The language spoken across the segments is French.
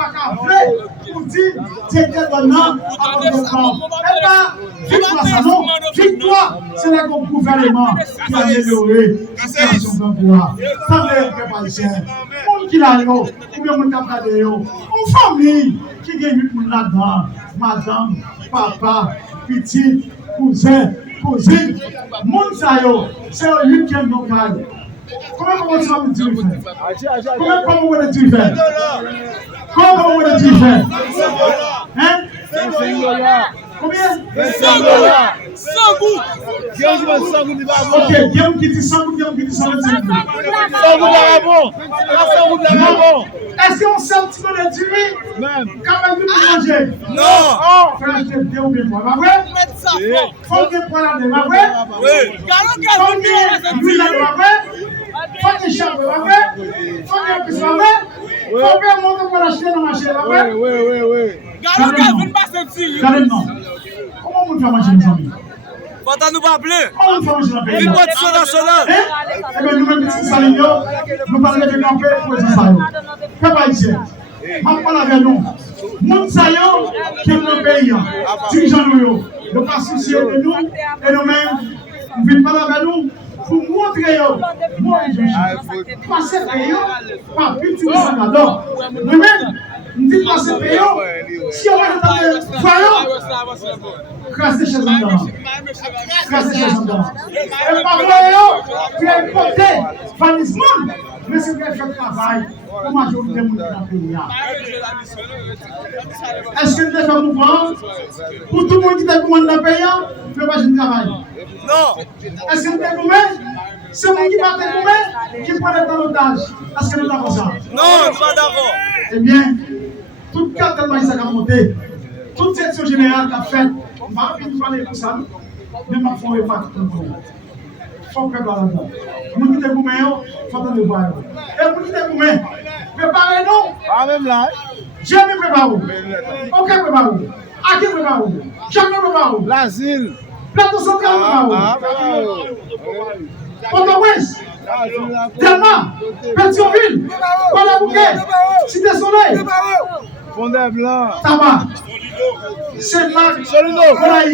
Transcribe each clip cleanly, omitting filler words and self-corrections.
pas qu'à pour dire directeur donnant à votre et pas victoire ça non. Victoire, c'est le gouvernement qui a amélioré la situation de l'emploi. Attendez, peuple haïtien. Monde qui l'a yo, ou bien monde qui a gardé yo. Une famille qui gagne 8 personnes là-dedans. Madame, papa, petite, cousin, cousine. Monde ça yo, c'est un 8e local. Comment tu vas me dire faire? Comment vous voulez dire faire? Comment vous voulez dire faire? Hein? Combien? 100 dollars. 100 gouttes. Ok, bien qui dit 100 gouttes, bien qui dit 125 gouttes. 100 gouttes d'arabon. 100 gouttes d'arabon. Est-ce qu'on sait un petit peu de durée? Même. Quand même, nous manger. Non. Faut acheter 2 ou bien 3, pas vrai? Faut que prenne la démarche, pas vrai? Oui. Faut que l'huile la démarche, pas vrai? Faut que chapeau, pas vrai? Faut que puisse, pas vrai? Faut que monter pour l'acheter dans le marché, pas vrai? Oui. Regardez, non. Comment on fait manger, mes amis? Faut nous pas appeler. Comment on fait manger dans le pays? Une condition nationale. Eh bien, nous-mêmes, petits saliniers, nous parlons de camper pour les saliniers. Peuple haïtien, je parle avec nous. Moun sa yo qui est dans le pays, dirigeants nous, ne pas soucier de nous et nous-mêmes, nous venons parler avec nous pour montrer moi et Jean-Charles. Passer pays, pas petit Salvador. Nous-mêmes, nous disons passer pays, si on va dans le voyons, crasser chez nous. Crasser chez nous. Et pas voyons, qui est importé, vanissement, mais c'est bien fait le travail. Pour majorité de dans le pays. Est-ce que nous devons faire mouvement pour tout le monde qui est commandé dans le pays, ne pas jouer travail? Non. Est-ce que nous devons faire? C'est le monde qui va faire qui prend le temps d'otage. Est-ce que nous avons ça? Non, nous pas d'accord. Eh bien, toute carte de maïs a monté, toute direction générale a fait, on va parler pour ça, mais ma foi n'est pas tout le monde. Faut que là-dedans. Nous qui sommes il faut le voir. Et pour qui sommes préparez-nous. Pas même là. Jamais préparez-vous. Ok, préparez-vous. À qui préparez-vous? Jamais préparez-vous. L'asile. Plateau central préparez-vous. Port-au-Prince. Delma. Pétionville. Port-la-Bouquet. Cité-Soleil. Fondé blanc. Tabac. C'est là. Solino.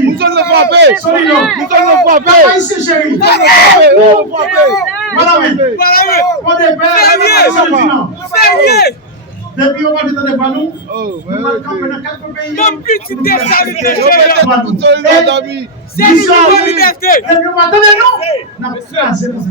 Nous sommes frappés. Solino. Nous sommes frappés. Papa ici, chérie. Voilà, oui. On est bien. Férié. Depuis on va dire de nous, nous allons camper dans 4 pays. Comme petit déchargé. C'est une liberté. Depuis on va donner nous. N'a pas assez de ça.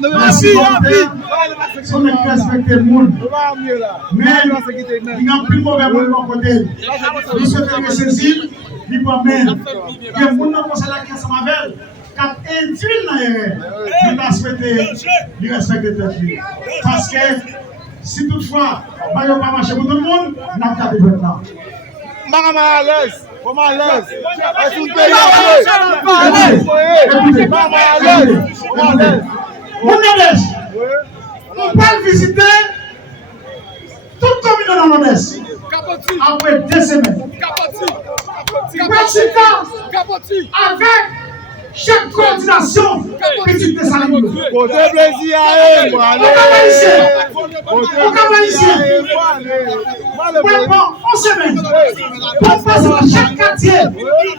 Merci. On est respecté le monde. Mais il y a un plus mauvais monde de mon côté. Nous souhaitons saisir, il va même. Il y a un monde qui a la caisse à ma belle. Quand un tuile dans l'erreur, nous avons souhaité lui respecter le tête. Parce que si toutefois, on ne va pas marcher pour tout le monde, on a qu'à développer là. Je suis à l'aise. Comment à l'aise? Est-ce que vous pouvez y aller? On va visiter toute commune dans l'Odesse. Après 2 semaines. Avec chaque coordination, petite Dessalines. Côté plaisir à eux. On se met. On passe dans chaque quartier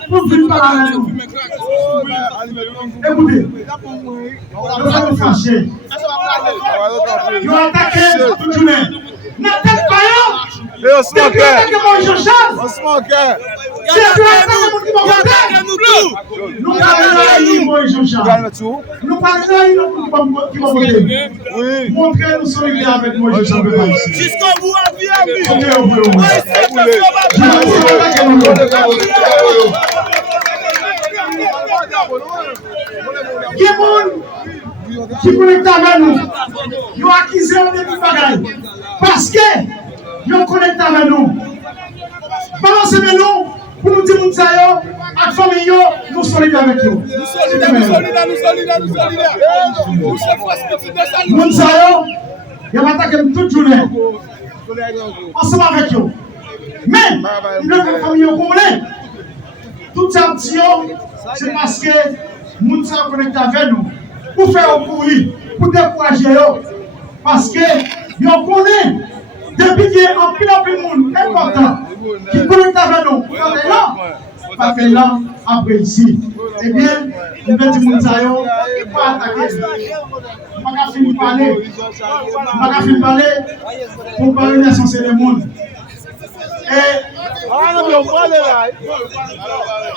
pour venir parler avec nous. Écoutez, nous allons fâcher. Nous allons attaquer toute journée. Nous on se moque. On se moque. Nous parlons qui vont voter. Montrez-nous solidaires avec moi. Jusqu'au bout, à vie. Qui connecte avec nous, ils ont accusé de tout bagaille. Parce que ils ont connecté avec nous. Balancez nous pour nous dire avec famille, nous solidaires avec eux. Nous solidaires. Nous sommes Moun sa yo, il va attaquer toute journée. Ensemble avec eux. Mais, il veut que la famille complète. Tout ça, c'est parce que nous sommes connectés avec nous. Pour faire un courir, pour décourager eux. Parce que nous connaissons, depuis qu'il y a un pile de monde important qui connecte avec nous, pas que là, après ici. Eh bien, nous devons dire que nous ne pas attaquer. Nous ne pouvons pas parler. Nous ne pouvons pas parler pour parler d'essentiel du monde.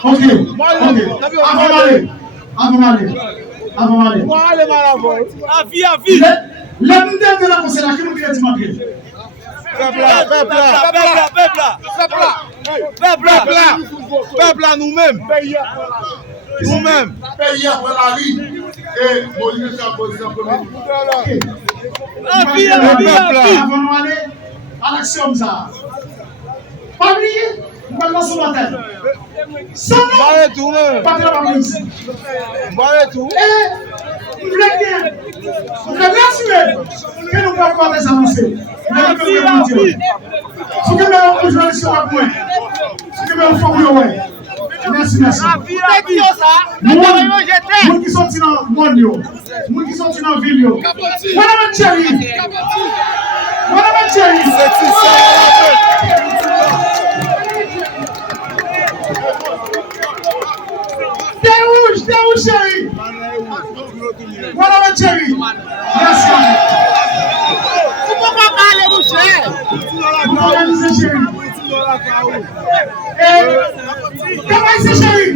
Ok. Avant d'aller. à vie. L'homme de la conseillère qui nous dit demander. Peuple à nous-mêmes. Nous-mêmes. Pays après la vie. Et Moïse a posé un premier. Avant d'aller à l'action, ça. Pas oublier, nous allons lancer la tête. Sans nous, pas de la police. Et nous voulons bien assurer que nous pouvons avoir des avancées. Ce que nous jouons sur la pointe, ce que nous faisons, merci. Nous qui sont dans le monde, nous qui sont dans la ville, voilà ma chérie. T'es où, chérie? Voilà ma chérie. Merci. Vous ne pouvez pas parler, mon cher. Vous organisez, chérie. Comment c'est, chérie?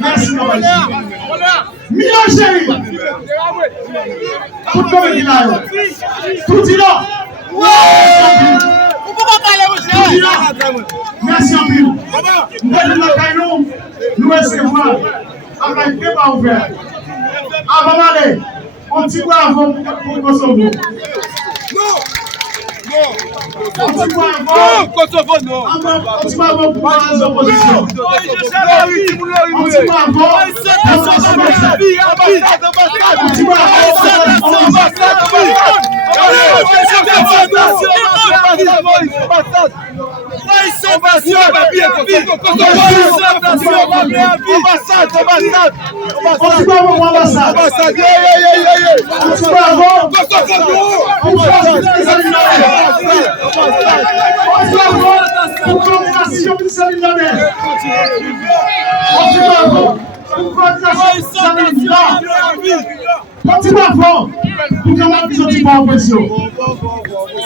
Merci, Milo, chérie. Tout le monde est là. Tout est là. Vous ne pouvez pas parler, mon cher. Merci en pile. Nous allons dans la caillou, nous recevoir avec un débat ouvert. Avant d'aller, on dit quoi avant pour Kosovo? On dit quoi avant? Kosovo, non. On dit quoi avant pour les oppositions? On dit quoi avant? On dit quoi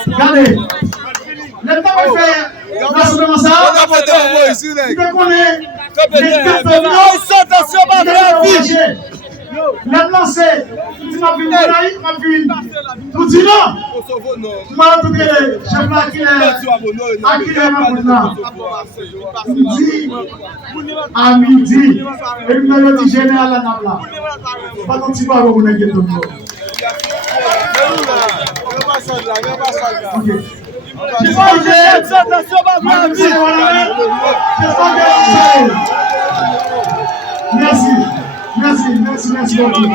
regardez, le temps de faire l'assommement ça, tu peux connaître les cartes de la lancé, tu m'as vu tout dit non. Tu m'as retrouvé le chef là qui est à midi, et puis nous dit général à Nabla. Pas ton petit babo pour n'être tout le monde. Merci beaucoup.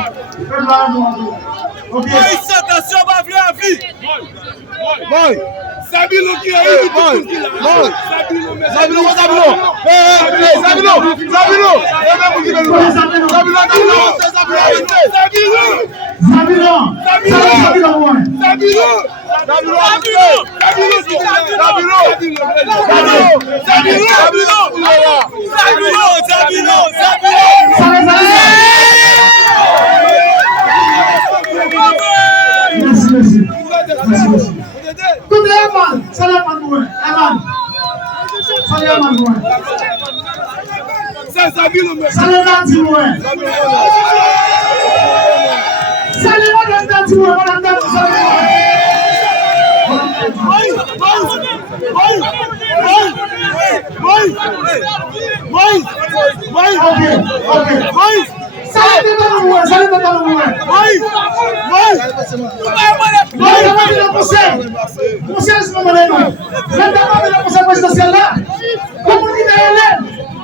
Ok. Attention, va venir à vie. Sabilo qui a eu Sabilo. Merci. Tout le monde, ça l'a pas de conseil présidentiel là, comme on dit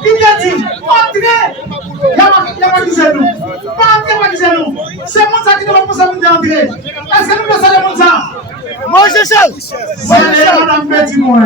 Il a dit, entrez. Il n'y a pas dit nous. Pas entrer, pas dit nous. C'est mon ça qui doit penser à entrer. Est-ce que nous pensons à mon ça? Moi, je sais. C'est madame Betty moi.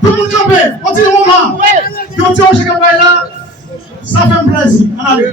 Tout le monde campé, on dit le moment. Qui on tire au chèque là, ça fait un plaisir. Allez.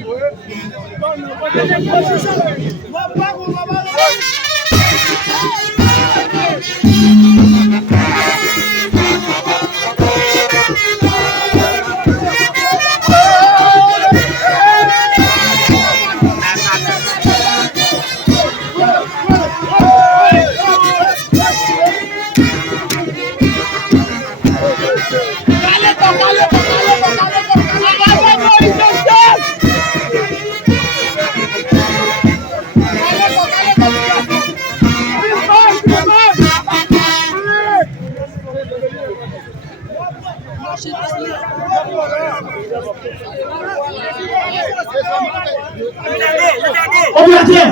On va dire,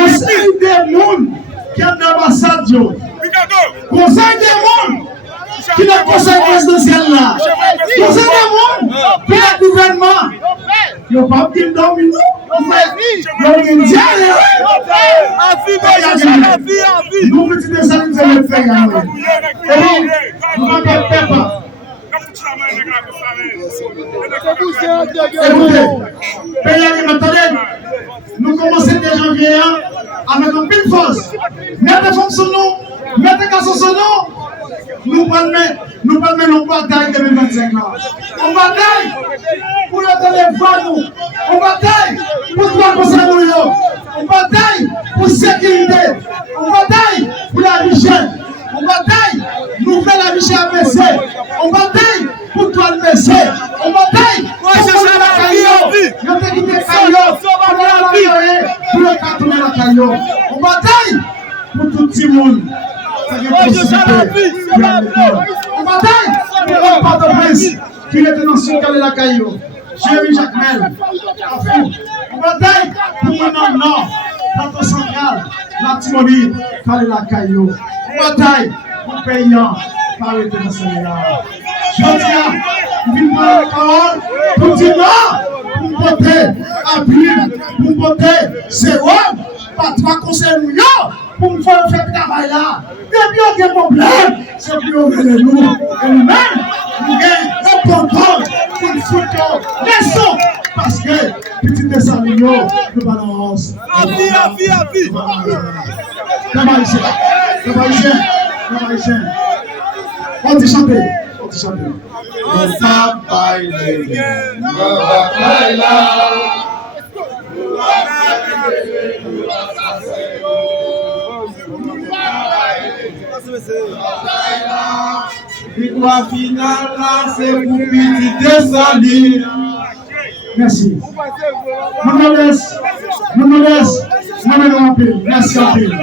conseil des mondes qui a l'ambassade, conseil des mondes qui a le conseil présidentiel là, conseil des mondes qui a le gouvernement, il n'y a pas de dormir, nous petits descendants de le faire, nous ne pas. Écoutez, nous commençons déjà janvier avec un pile force. Mettez femmes sur nous, mettez garçons sur nous. Nous parlons de bataille 2025 là. On bataille pour le téléphone nous. On bataille pour trois conseils nous. On bataille pour sécurité. On bataille pour la vie chère. On bataille pour faire la vie chère baisser. On bataille pour toi le baisser. On bataille pour la caillou. Pour le cartonner la caillou. On bataille pour tout le monde. On bataille pour le port de prince qui était dans ce cas de la caillou. Jérémy Jacmel. On bataille pour le nord, plateau central, la Timonie, Calais la caillou. On bataille pour le paysan, par le là. Je dis, il prend la parole pour dire non, pour voter appui, pour voter sérum, pas trois conseils pour me faire travail là. Depuis qu'il y a un problème, c'est plus haut que nous. Et nous-mêmes, nous gagnons un contrôle pour le foutre. Laissons, parce que petit descend nous balance. On dit chanter. On victoire finale là, c'est pour petit descendre. Merci. Nous nous laisse. Merci en pile.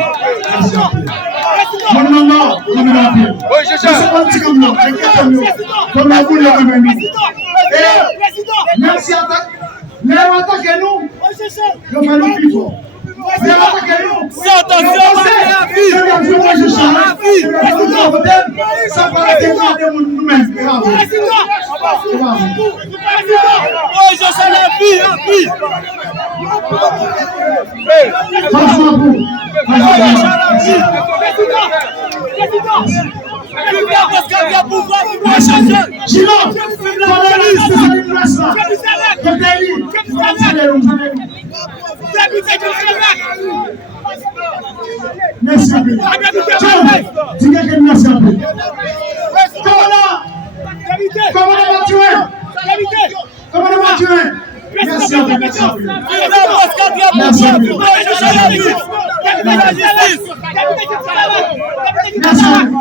Non. Oui, je sais. Merci à toi. Mais attaquez nous. Nous allons nous plus fort. Mais attaquez nous. C'est attention, ça va dégrader nous-mêmes. Oh, je sais la vie. Franchement, vous. Gilon, ça. Merci un peu. Dis quelqu'un merci un peu. Comment on va tuer? Comment on va tuer? Merci un peu, merci un peu. Merci un peu. Merci un peu.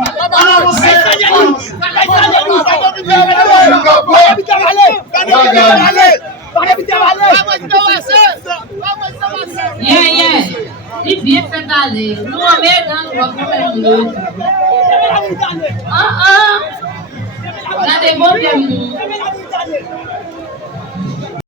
Yeah. Il vient faire aller. Nous, on met dans le rock. Regardez, bon, bien.